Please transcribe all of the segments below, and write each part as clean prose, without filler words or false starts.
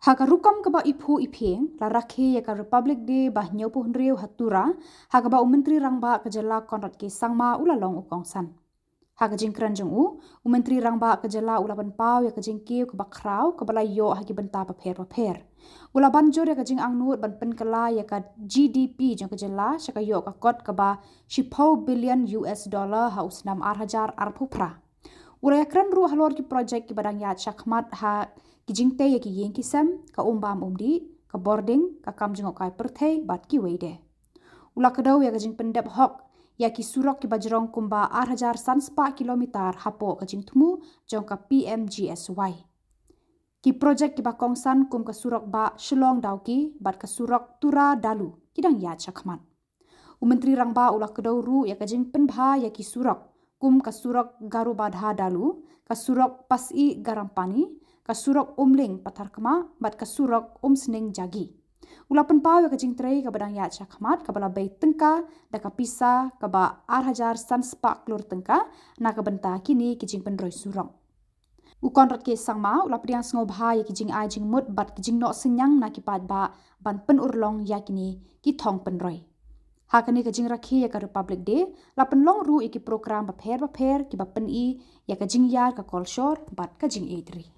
Haga Rukom Kaba Iphuh Iphieng, la Rakhe yaka Republic Day bah nyopo hunriu hatura, haga ba myntri rangbah ke Jylla Conrad Sangma ulalong kongsan. Haga jingkren jong myntri rangbah ke Jylla ula pynpaw yaka jingkiew ke khraw ke bala yo hagi bynta bapher. Ula banjur yaka jingangnud ban pynkylla yaka GDP jong ke Jylla shaka yo ka kot ke ba $10 billion ha snem 4,000 arphupra. Ula ïakren ru halor ki projek ki badang ïaid shakhmat ha ki jingtei ki ïing ka umbam umdih, ka boarding, ka kam jngohkai pyrthei bat ki weide. Ula kedau ya ka jing pendep hok ya ki surok ki bajrong kumba 4,000 kilometer hapo ka jing tmu jong ka PMGSY. Ki projek ki ba kongsan kum ka surok ba Shillong-Dawki bat ka surok Tura-Dalu kidang ïaid shakhmat. Myntri rangbah ula kedau ru ya ka jing penbha ya ki surok kum ka surok garu badha dalu, ka surok pasi garampani, ka surok umling pathar kema, bat ka surok sning jagi. Ula pynpaw ka jingtei ka badang ïaid shakhmat ka bala bay tengka da ka pisa ka ba 4,000 klur tengka na ka benta kini ki jing penroi surok. Conrad Sangma ula priang ngobha ya ki jing jingangnud bat ki jing no senyang na ki pad ba ban penurlong ya kini ki thong penroi. Hakani ka jing Rakhe ya ka Republic Day, la penlong ru iki program bapher ki ba pen ya ka jing yar ka kolshor bat ka jing ïaid.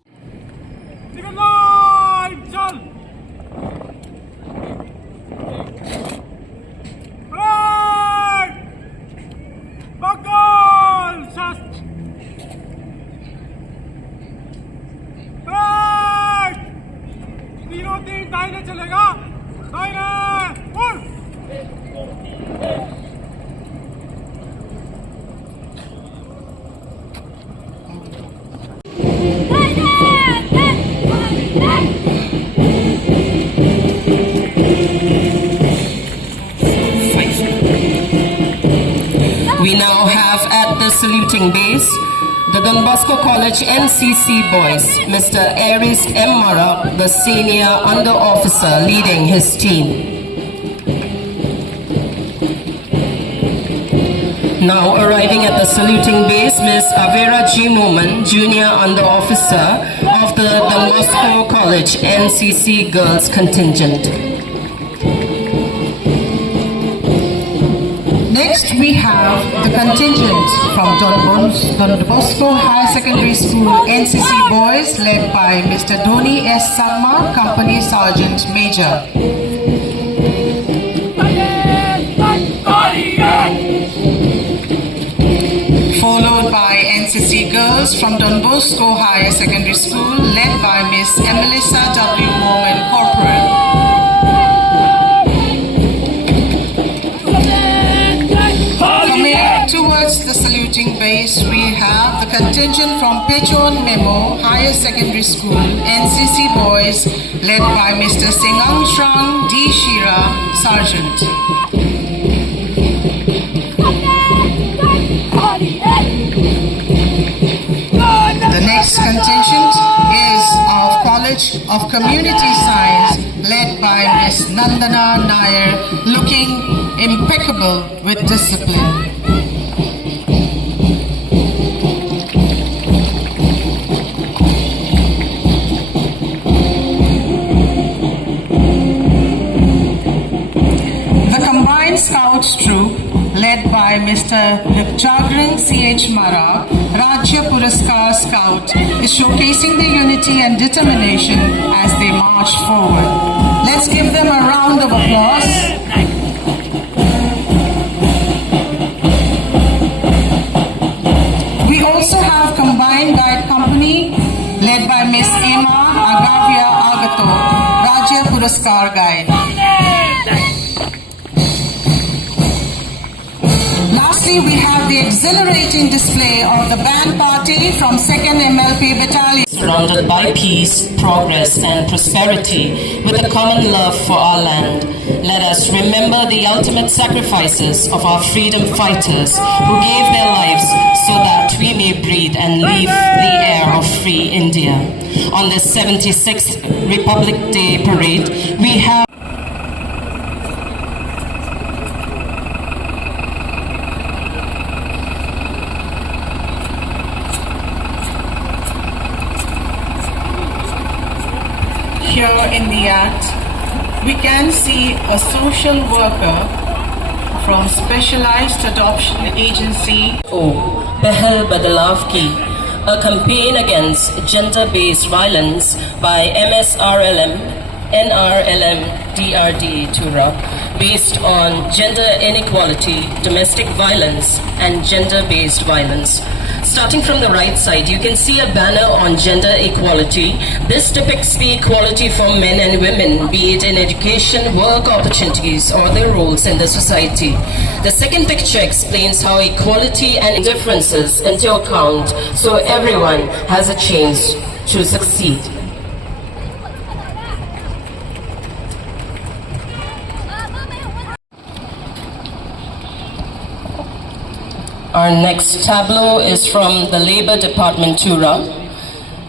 We now have at the saluting base the Don Bosco College NCC boys, Mr. Aris M. Mara, the senior under officer leading his team. Now arriving at the saluting base, Ms. Avera G. Moman, junior under officer of the Don Bosco College NCC girls contingent. Next, we have the contingent from Don Bosco High Secondary School NCC boys led by Mr. Conrad S. Sangma, Company Sergeant Major. Followed by NCC girls from Don Bosco High Secondary School led by Miss Melissa W. Moman, Corporal. Towards the saluting base, we have the contingent from Pechon Memo Higher Secondary School, NCC boys, led by Mr. Singang D. Shira, Sergeant. The next contingent is of College of Community Science, led by Miss Nandana Nair, looking impeccable with discipline. Scouts troop led by Mr. Ïakren C.H. Mara, Rajya Puraskar Scout, is showcasing their unity and determination as they march forward. Let's give them a round of applause. We also have Combined Guide Company led by Miss Emma Agavia Agato, Rajya Puraskar Guide. Lastly, we have the exhilarating display of the band party from 2nd MLP Battalion. Surrounded by peace, progress and prosperity with a common love for our land, let us remember the ultimate sacrifices of our freedom fighters who gave their lives so that we may breathe and live the air of free India. On this 76th Republic Day parade, we have Here here in the act, we can see a social worker from Specialized Adoption Agency. Pehal Badalav Ki, a campaign against gender-based violence by MSRLM, NRLM, DRD Tura, based on gender inequality, domestic violence, and gender-based violence. Starting from the right side, you can see a banner on gender equality. This depicts the equality for men and women, be it in education, work opportunities, or their roles in the society. The second picture explains how equality and differences into account so everyone has a chance to succeed. Our next tableau is from the Labour Department, Tura.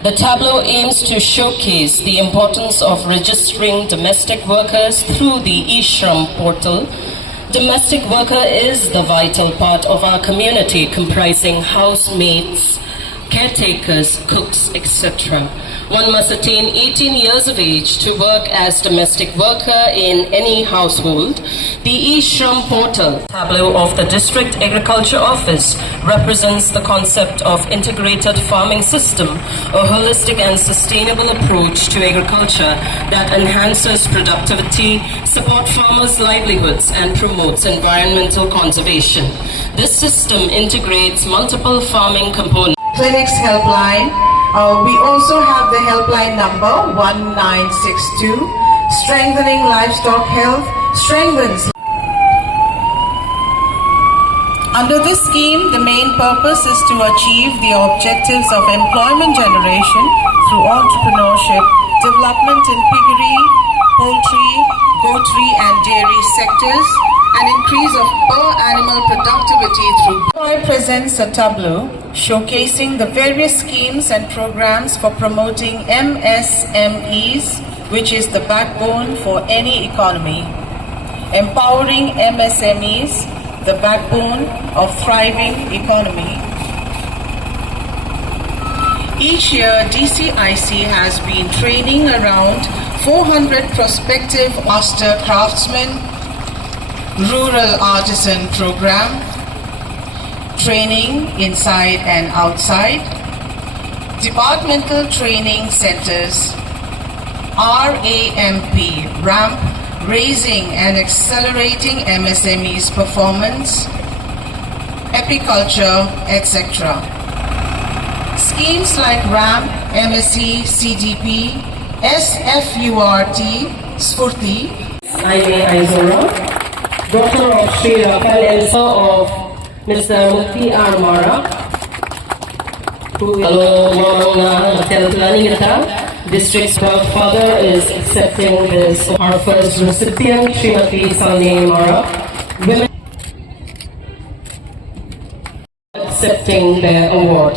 The tableau aims to showcase the importance of registering domestic workers through the eShram portal. Domestic worker is the vital part of our community, comprising housemates, caretakers, cooks, etc. One must attain 18 years of age to work as domestic worker in any household. The eShram portal tableau of the District Agriculture Office represents the concept of integrated farming system, a holistic and sustainable approach to agriculture that enhances productivity, support farmers' livelihoods, and promotes environmental conservation. This system integrates multiple farming components. Clinics helpline. We also have the helpline number 1962. Strengthening livestock health strengthens. Under this scheme, the main purpose is to achieve the objectives of employment generation through entrepreneurship, development in piggery, poultry, goatry and dairy sectors, and increase of per animal productivity through. I presents a tableau showcasing the various schemes and programs for promoting MSMEs, which is the backbone for any economy. Empowering MSMEs, the backbone of thriving economy. Each year, DCIC has been training around 400 prospective master craftsmen, rural artisan program, training inside and outside, departmental training centers, ramp, raising and accelerating MSMEs performance, apiculture, etc. Schemes like RAMP, MSc, CDP, SFURT, Sfurti, Daughter of Sri Rakhe and son of Mr. Mukti R. Mara, who District's godfather is accepting this. Our first recipient, Srimati Salni Mara, women accepting the award.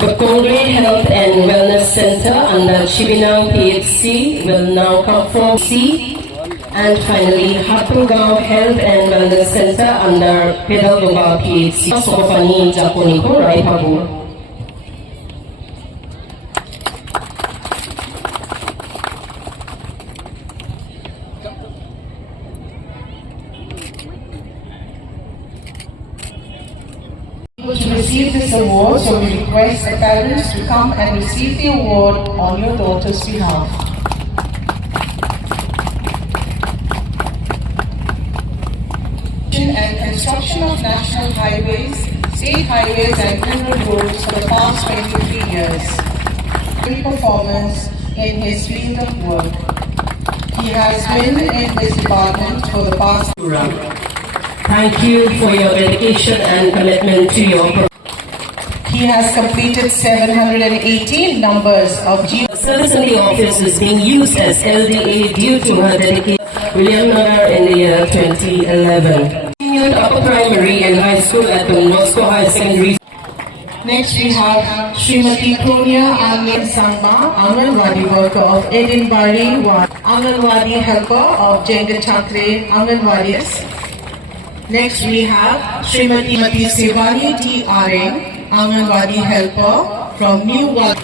The Conrad Health and Wellness Center under Chibinang PHC will now come from C. And finally, Hatungao Health and Wellness Center under Pedalgoba PHC. Sokofani Japoniko Raipabu. To receive this award, so we request the parents to come and receive the award on your daughter's behalf. And construction of national highways, state highways and rural roads for the past 23 years. Good performance in his field of work. He has been in this department for the past. Thank you for your dedication and commitment to your program. He has completed 718 numbers of Service in the office is being used as LDA due to her dedication. William Nagar in the year 2011. Continued upper primary and high school at the Moscow High Secondary. Next we have Srimati Conrad Sangma, Anganwadi worker of Edinburgh, Anganwadi helper of Jylla, Anganwadi. Next we have Srimati Sevani T. Ïing, Anganwadi helper from New World.